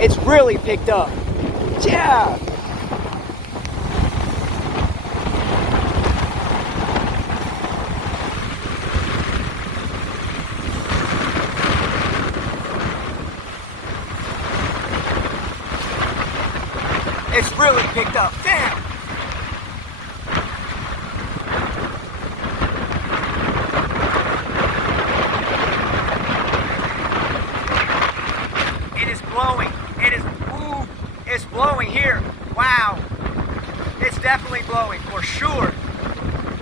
It's really picked up. Yeah. It's really picked up. Damn. It is blowing. It is, ooh, it's blowing here. Wow. It's definitely blowing for sure.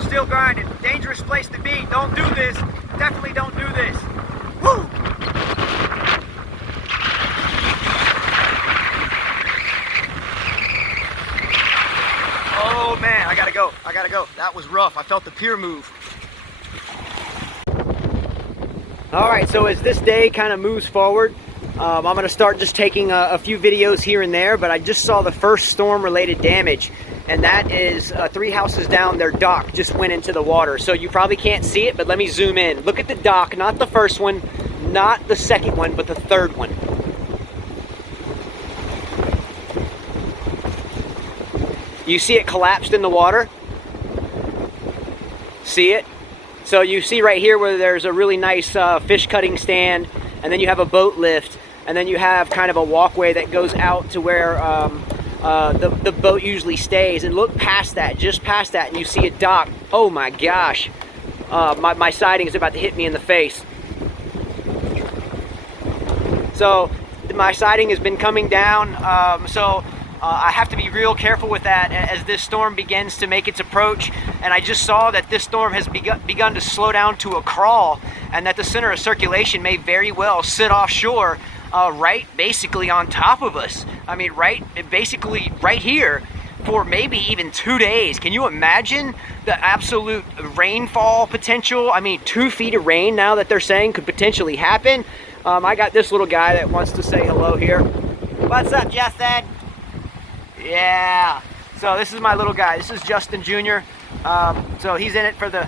Still grinding. Dangerous place to be. Don't do this. Definitely don't do this. Woo. Oh man, I gotta go. I gotta go. That was rough. I felt the pier move. All right, so as this day kind of moves forward, I'm going to start just taking a few videos here and there, but I just saw the first storm-related damage, and that is 3 houses down, their dock just went into the water. So you probably can't see it, but let me zoom in. Look at the dock, not the first one, not the second one, but the third one. You see it collapsed in the water? See it? So you see right here where there's a really nice fish cutting stand, and then you have a boat lift, and then you have kind of a walkway that goes out to where the boat usually stays. And look past that, just past that, and you see a dock. Oh my gosh. My siding is about to hit me in the face. So my siding has been coming down, I have to be real careful with that as this storm begins to make its approach. And I just saw that this storm has begun to slow down to a crawl, and that the center of circulation may very well sit offshore, right basically on top of us. I mean, basically right here for maybe even 2 days. Can you imagine the absolute rainfall potential? I mean, 2 feet of rain now that they're saying could potentially happen. I got this little guy that wants to say hello here. What's up, Justin? Yeah. So this is my little guy. This is Justin Jr. So he's in it for the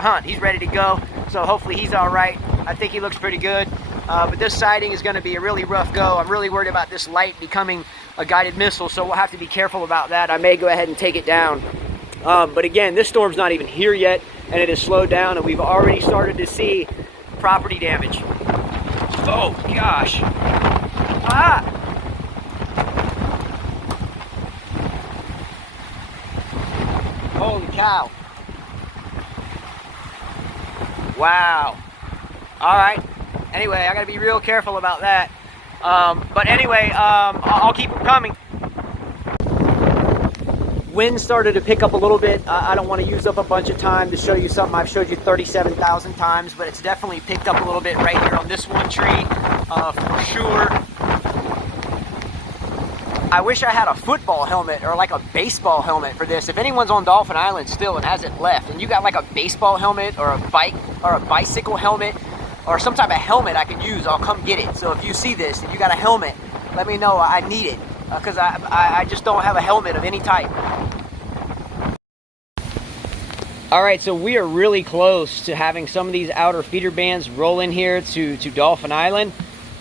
hunt. He's ready to go. So hopefully he's all right. I think he looks pretty good. But this sighting is going to be a really rough go. I'm really worried about this light becoming a guided missile, so we'll have to be careful about that. I may go ahead and take it down. But again, this storm's not even here yet, and it has slowed down, and we've already started to see property damage. Oh gosh. Ah! Holy cow. Wow. All right. Anyway, I gotta be real careful about that. But anyway, I'll keep them coming. Wind started to pick up a little bit. I don't want to use up a bunch of time to show you something I've showed you 37,000 times, but it's definitely picked up a little bit right here on this one tree, for sure. I wish I had a football helmet or like a baseball helmet for this. If anyone's on Dauphin Island still and hasn't left, and you got like a baseball helmet or a bike or a bicycle helmet or some type of helmet I can use, I'll come get it. So if you see this and you got a helmet, let me know. I need it because I just don't have a helmet of any type. All right, so we are really close to having some of these outer feeder bands roll in here to Dauphin Island.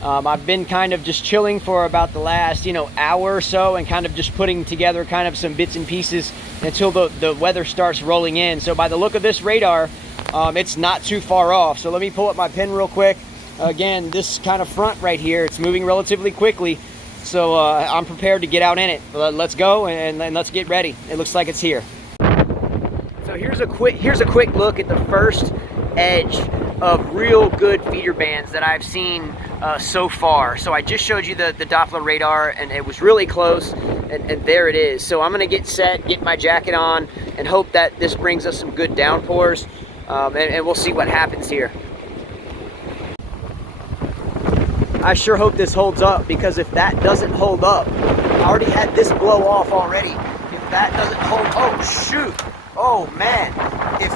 I've been kind of just chilling for about the last, hour or so, and kind of just putting together kind of some bits and pieces until the weather starts rolling in. So by the look of this radar, it's not too far off. So let me pull up my pen real quick. Again, this kind of front right here, it's moving relatively quickly. So I'm prepared to get out in it. Let's go and let's get ready. It looks like it's here. So here's a quick look at the first edge of real good feeder bands that I've seen so far. So I just showed you the Doppler radar, and it was really close, and there it is. So I'm gonna get set, get my jacket on, and hope that this brings us some good downpours, and we'll see what happens here. I sure hope this holds up, because if that doesn't hold up, I already had this blow off already. If that doesn't hold, oh shoot, oh man.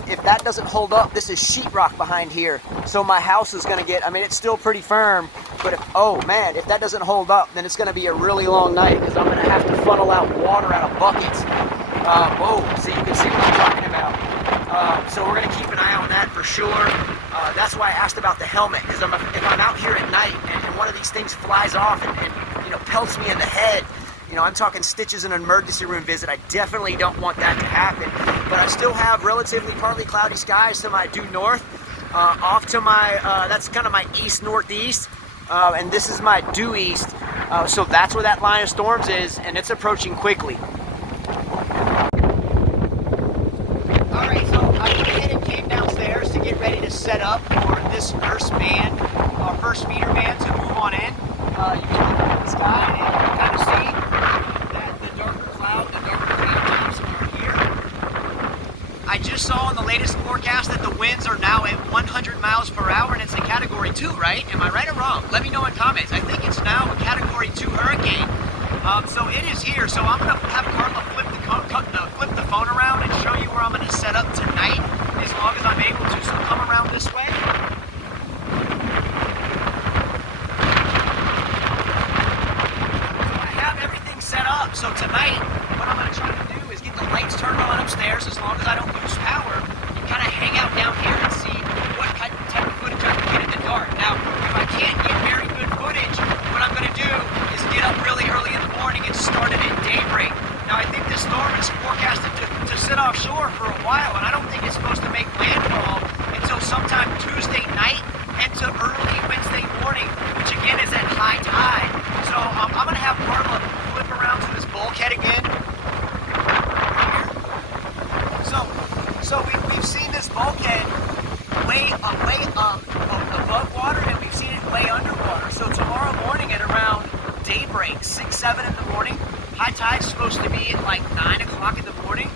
If that doesn't hold up, this is sheetrock behind here. So my house is gonna get, it's still pretty firm, but if that doesn't hold up, then it's gonna be a really long night, because I'm gonna have to funnel out water out of buckets. So you can see what I'm talking about. So we're gonna keep an eye on that for sure. That's why I asked about the helmet, because if I'm out here at night and one of these thing flies off and you know, pelts me in the head. You know, I'm talking stitches in an emergency room visit. I definitely don't want that to happen. But I still have relatively partly cloudy skies to my due north. Off to my, that's kind of my east-northeast. And this is my due east. So that's where that line of storms is, and it's approaching quickly. Alright, so I went ahead and came downstairs to get ready to set up for this first band, first feeder band to move on in. You can look up at the sky and you can kind of see that the darker cloud tops are here. I just saw in the latest forecast that the winds are now at 100 miles per hour and it's a Category 2, right? Am I right or wrong? Let me know in comments. I think it's now a Category 2 hurricane. So it is here. So I'm going to have Carla flip the phone around and show you where I'm going to set up tonight as long as I'm able to. So come around this way. So tonight, what I'm going to try to do is get the lights turned on upstairs as long as I don't lose power, and kind of hang out down here and see what type of footage I can get in the dark. Now, if I can't get very good footage, what I'm going to do is get up really early in the morning and start it at daybreak. Now, I think this storm is forecasted to sit offshore for a while, and I don't think it's supposed to make landfall until sometime Tuesday night and to early Wednesday morning, which again is at high tide. So I'm going to have Carla flip around to this bulkhead again. So we've seen this bulkhead way up above water, and we've seen it way underwater. So tomorrow morning at around daybreak, 6, 7 in the morning, high tide's supposed to be at like 9 o'clock in the morning.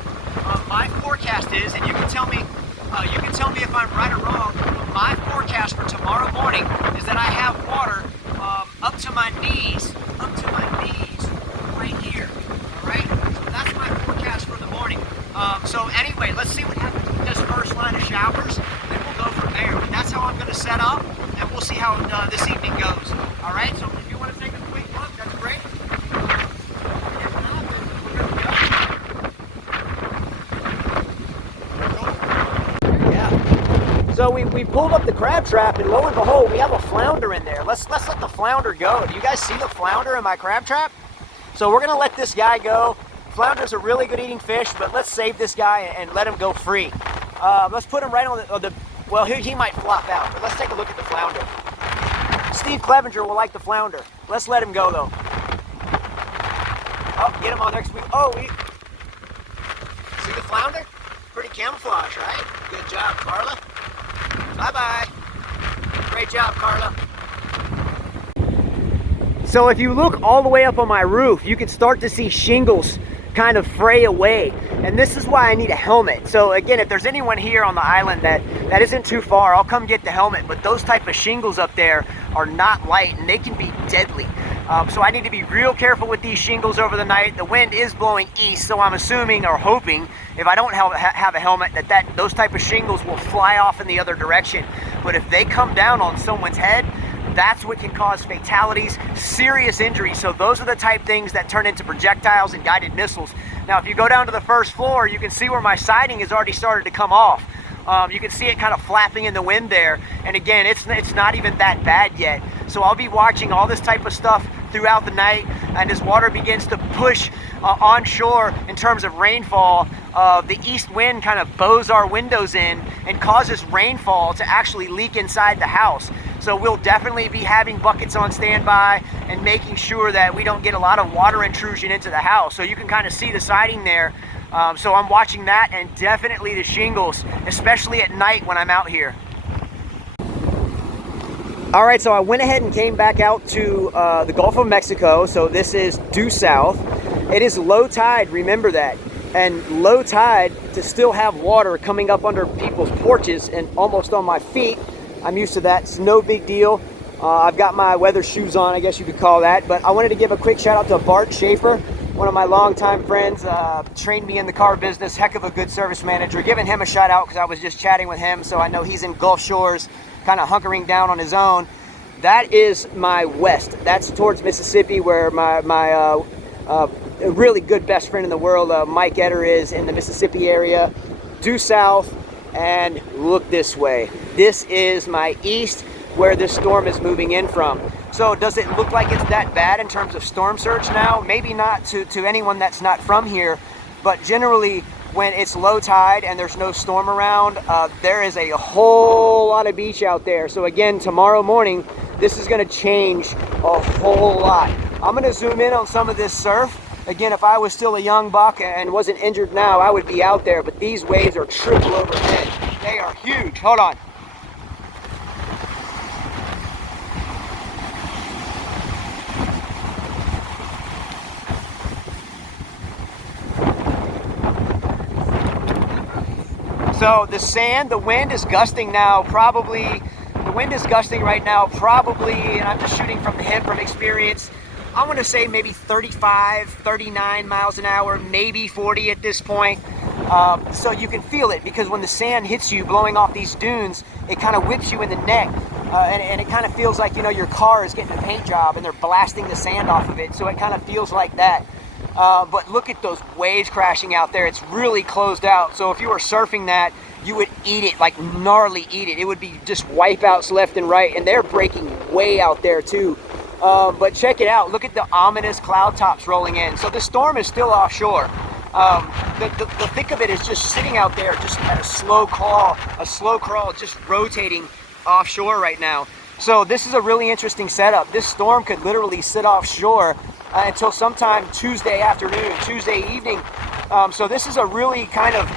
My forecast is, and you can tell me if I'm right or wrong, my forecast for tomorrow morning is that I have water up to my knees right here. All right, so that's my forecast for the morning. So anyway, let's see what happens with this first line of showers, and we'll go from there. And that's how I'm going to set up, and we'll see how this evening goes. All right, so if you want to take a quick look, that's great. If not, then we're good to go. Yeah. So we pulled up the crab trap, and lo and behold, we have a flounder in there. Let's let the flounder go. Do you guys see the flounder in my crab trap? So we're gonna let this guy go. Flounder's a really good eating fish, but let's save this guy and let him go free. Let's put him right on the well, he might flop out, but let's take a look at the flounder. Steve Clevenger will like the flounder. Let's let him go though. Oh, get him on next week. Oh, see the flounder? Pretty camouflage, right? Good job, Carla. Bye-bye. Great job, Carla. So if you look all the way up on my roof, you can start to see shingles kind of fray away. And this is why I need a helmet. So again, if there's anyone here on the island that isn't too far, I'll come get the helmet. But those type of shingles up there are not light and they can be deadly. So I need to be real careful with these shingles over the night. The wind is blowing east, so I'm assuming or hoping, if I don't have a helmet, that those type of shingles will fly off in the other direction. But if they come down on someone's head, that's what can cause fatalities, serious injuries. So those are the type things that turn into projectiles and guided missiles. Now, if you go down to the first floor, you can see where my siding has already started to come off. You can see it kind of flapping in the wind there. And again, it's not even that bad yet. So I'll be watching all this type of stuff throughout the night. And as water begins to push onshore in terms of rainfall, the east wind kind of bows our windows in and causes rainfall to actually leak inside the house. So we'll definitely be having buckets on standby and making sure that we don't get a lot of water intrusion into the house. So you can kind of see the siding there. So I'm watching that, and definitely the shingles, especially at night when I'm out here. All right, so I went ahead and came back out to the Gulf of Mexico. So this is due south. It is low tide, remember that. And low tide, to still have water coming up under people's porches and almost on my feet, I'm used to that. It's no big deal. I've got my weather shoes on, I guess you could call that. But I wanted to give a quick shout out to Bart Schaefer, one of my longtime friends, trained me in the car business, heck of a good service manager. Giving him a shout out because I was just chatting with him, so I know he's in Gulf Shores, kind of hunkering down on his own. That is my west. That's towards Mississippi, where my really good best friend in the world, Mike Etter, is in the Mississippi area. Due south, and look this way. This is my east, where this storm is moving in from. So So does it look like it's that bad in terms of storm surge now? Maybe not to anyone that's not from here, but generally when it's low tide and there's no storm around, there is a whole lot of beach out there. So again, tomorrow morning, this is gonna change a whole lot. I'm gonna zoom in on some of this surf. Again, if I was still a young buck and wasn't injured now, I would be out there, but these waves are triple overhead. They are huge. Hold on. So the sand, the wind is gusting now, the wind is gusting right now, probably, and I'm just shooting from the hip from experience, I'm gonna say maybe 35, 39 miles an hour, maybe 40 at this point. So you can feel it, because when the sand hits you blowing off these dunes, it kind of whips you in the neck. And it kind of feels like, you know, your car is getting a paint job and they're blasting the sand off of it. So it kind of feels like that. But look at those waves crashing out there. It's really closed out. So if you were surfing that, you would eat it, like gnarly eat it. It would be just wipeouts left and right. And they're breaking way out there too. But check it out. Look at the ominous cloud tops rolling in. So the storm is still offshore. The thick of it is just sitting out there, just at a slow crawl, just rotating offshore right now. So this is a really interesting setup. This storm could literally sit offshore until sometime Tuesday afternoon, Tuesday evening. So this is a really kind of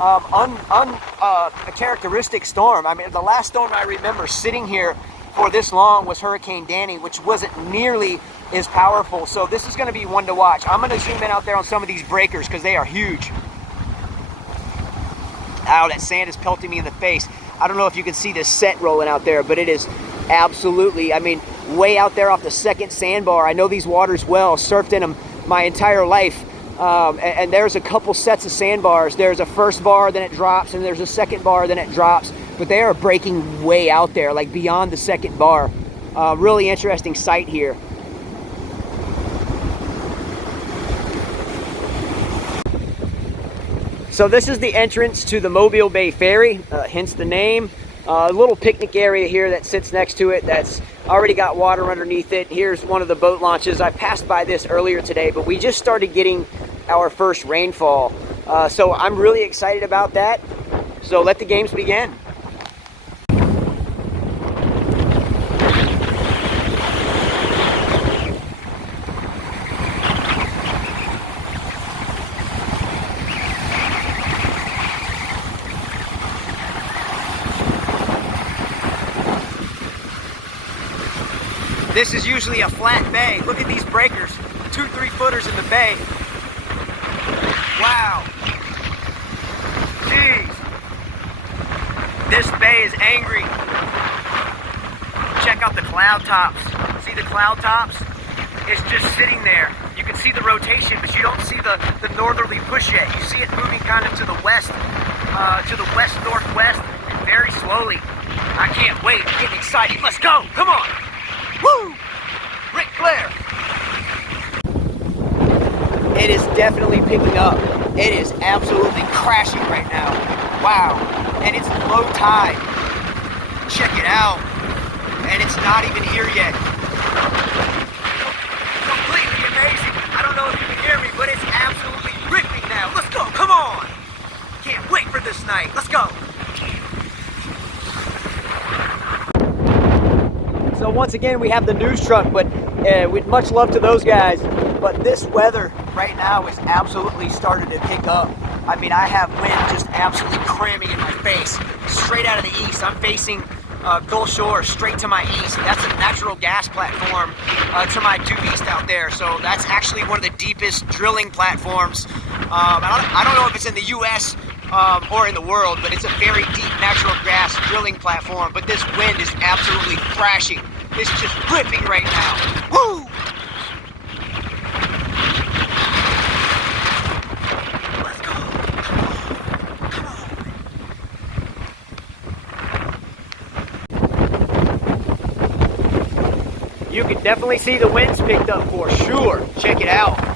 a characteristic storm. I mean, the last storm I remember sitting here for this long was Hurricane Danny, which wasn't nearly as powerful. So this is going to be one to watch. I'm going to zoom in out there on some of these breakers because they are huge. Ow, that sand is pelting me in the face. I don't know if you can see this set rolling out there, but it is absolutely, I mean, way out there off the second sandbar. I know these waters well, surfed in them my entire life. And there's a couple sets of sandbars. There's a first bar, then it drops, and there's a second bar, then it drops. But they are breaking way out there, like beyond the second bar. Really interesting sight here. So this is the entrance to the Mobile Bay Ferry, hence the name. A little picnic area here that sits next to it that's already got water underneath it. Here's one of the boat launches. I passed by this earlier today, but we just started getting our first rainfall. So I'm really excited about that. So let the games begin. This is usually a flat bay. Look at these breakers, 2-3 footers in the bay. Wow. Jeez. This bay is angry. Check out the cloud tops. See the cloud tops? It's just sitting there. You can see the rotation, but you don't see the northerly push yet. You see it moving kind of to the west northwest, and very slowly. I can't wait. I'm getting excited. Let's go. Come on. Woo! Ric Flair! It is definitely picking up. It is absolutely crashing right now. Wow. And it's low tide. Check it out. And it's not even here yet. Completely amazing. I don't know if you can hear me, but it's absolutely ripping now. Let's go. Come on. Can't wait for this night. Let's go. So once again, we have the news truck, but with much love to those guys. But this weather right now is absolutely started to pick up. I mean, I have wind just absolutely cramming in my face. Straight out of the east, I'm facing Gulf Shore, straight to my east. That's a natural gas platform to my due east out there. So that's actually one of the deepest drilling platforms. I don't know if it's in the U.S. Or in the world, but it's a very deep natural gas drilling platform. But this wind is absolutely crashing. It's just ripping right now. Woo! Let's go. Come on. You can definitely see the winds picked up for sure. Check it out.